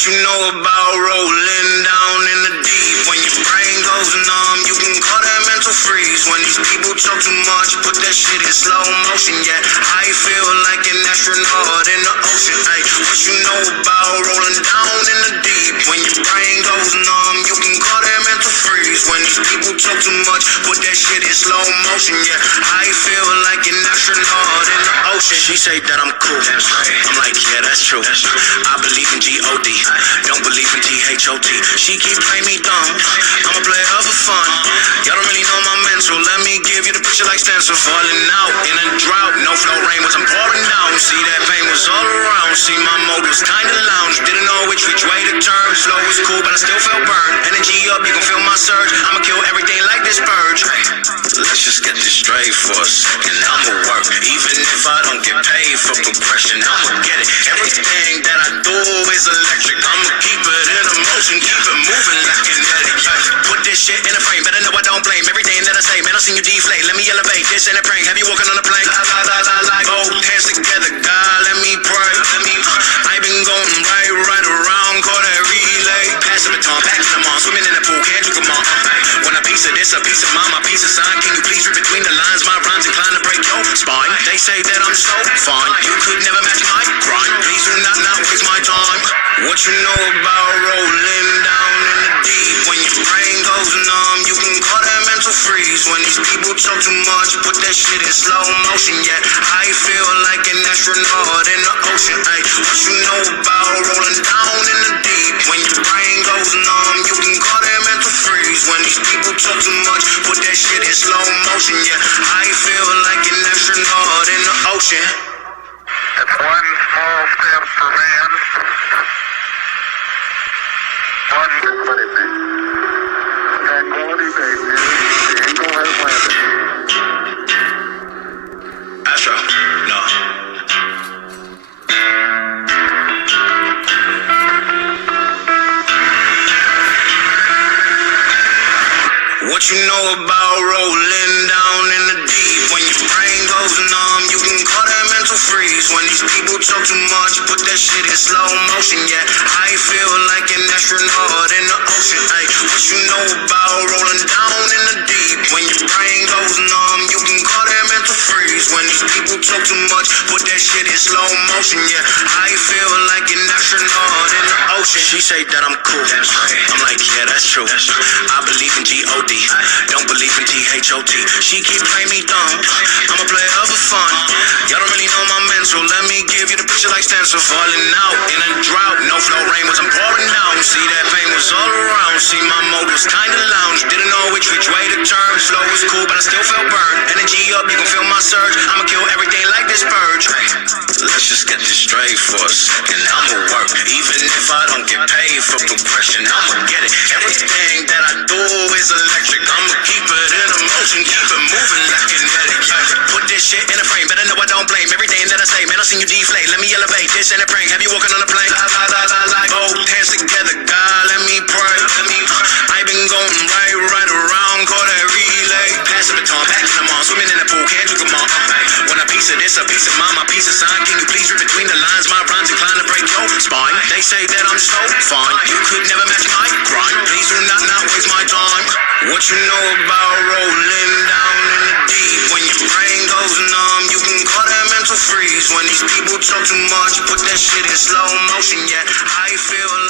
What you know about rolling down in the deep? When your brain goes numb, you can call that mental freeze. When these people talk too much, put that shit in slow motion. Yeah, I feel like an astronaut in the ocean. Ay, what you know about rolling down in the deep? When your brain goes numb, you can call that mental freeze. When these people talk too much, put that shit in slow motion. Yeah, I feel like an astronaut in the ocean. She say that I'm cool. I'm like, yeah, that's true. I believe in G-O-D, don't believe in T-H-O-T. She keep playing me dumb, I'm a player for fun. Y'all don't really know my mental, let me give you the picture like stencil. Falling out in a drought, no flow rain was I'm pouring down. See that pain was all around, see my mode was kinda lounge. Didn't know which way to turn, slow was cool but I still felt burned. Energy up, you can feel my surge, I'ma kill everything like this purge. Let's just get this straight for a second, I'ma work. Even if I don't get paid for progression, I'ma get it. Everything that I do is electric, I'ma keep it in a motion, keep it moving like kinetic. Put this shit in a frame, better know I don't blame everything that I say. Man, I seen you deflate, let me elevate, this ain't a prank. Have you walking on a plane? La la la la la, both hands together, God, let me pray. I've been going right around, call that relay. Pass the baton, back to the mall, swimming in the pool, can't you come on? Want a piece of this, a piece of mine, my piece of sign. Can you please read between the lines? My rhymes inclined to break your spine. They say that I'm so fine, you could never match my grind. Please do not waste my time. What you know about rolling down in the deep? When your brain goes numb, you can call that mental freeze. When these people talk too much, put that shit in slow motion. Yeah, I feel like an astronaut in the ocean. Ay, what you know about rolling down in the deep? When your brain goes numb, you can call that mental freeze. When these people talk too much, put that shit in slow motion. Yeah, I feel like an astronaut in the ocean. It's one small step for man, one big thing. Tranquility Base, the Eagle has landed. Astro, no. What you know about rolling down in the deep? When your brain goes numb, you can call that mental freeze. When these people talk too much, put that shit in slow motion. Yeah, I feel like an astronaut in the ocean. Ay, what you know about rolling down in the deep? When your brain goes numb, you can call that mental freeze. When these people talk too much, put that shit in slow motion. Yeah, I feel like an astronaut in the ocean. She say that I'm cool, I'm like, yeah, that's true. I believe in G-O-D, don't believe in T-H-O-T. She keep playing me dumb, I'm a player for fun. Y'all don't really know my mental, let me give you the picture like stencil. Falling out in a drought, no flow rain was I'm pouring down. See that pain was all around, see my mode was kinda lounge. Didn't know which way to turn, slow was cool but I still felt burned. Energy up, you can feel my surge, I'ma kill everything like this purge. Let's just get this straight for a second, I'ma work. Even if I don't get paid for progression, I'ma get it. Everything that I do is electric, I'ma keep it in a motion, keep it moving like kinetic. Put this shit in a frame, better know I don't blame everything that I say. Man, I seen you deflate, let me elevate, this ain't a prank. Have you walking on a plane? La la la la la, both hands together, God, let me pray. I've been going right around, call that relay. Pass the baton, back to the mall, swimming in the pool, can't you come on? Want a piece of this, a piece of mine, my piece of sign. Can you please read between the lines? My rhymes inclined to break your spine. They say that I'm so fine, you could never match my grind. Please do not waste my time. What you know about rolling down in the deep? When your brain goes numb, you can call that mental freeze. When these people talk too much, put that shit in slow motion. Yeah, I feel like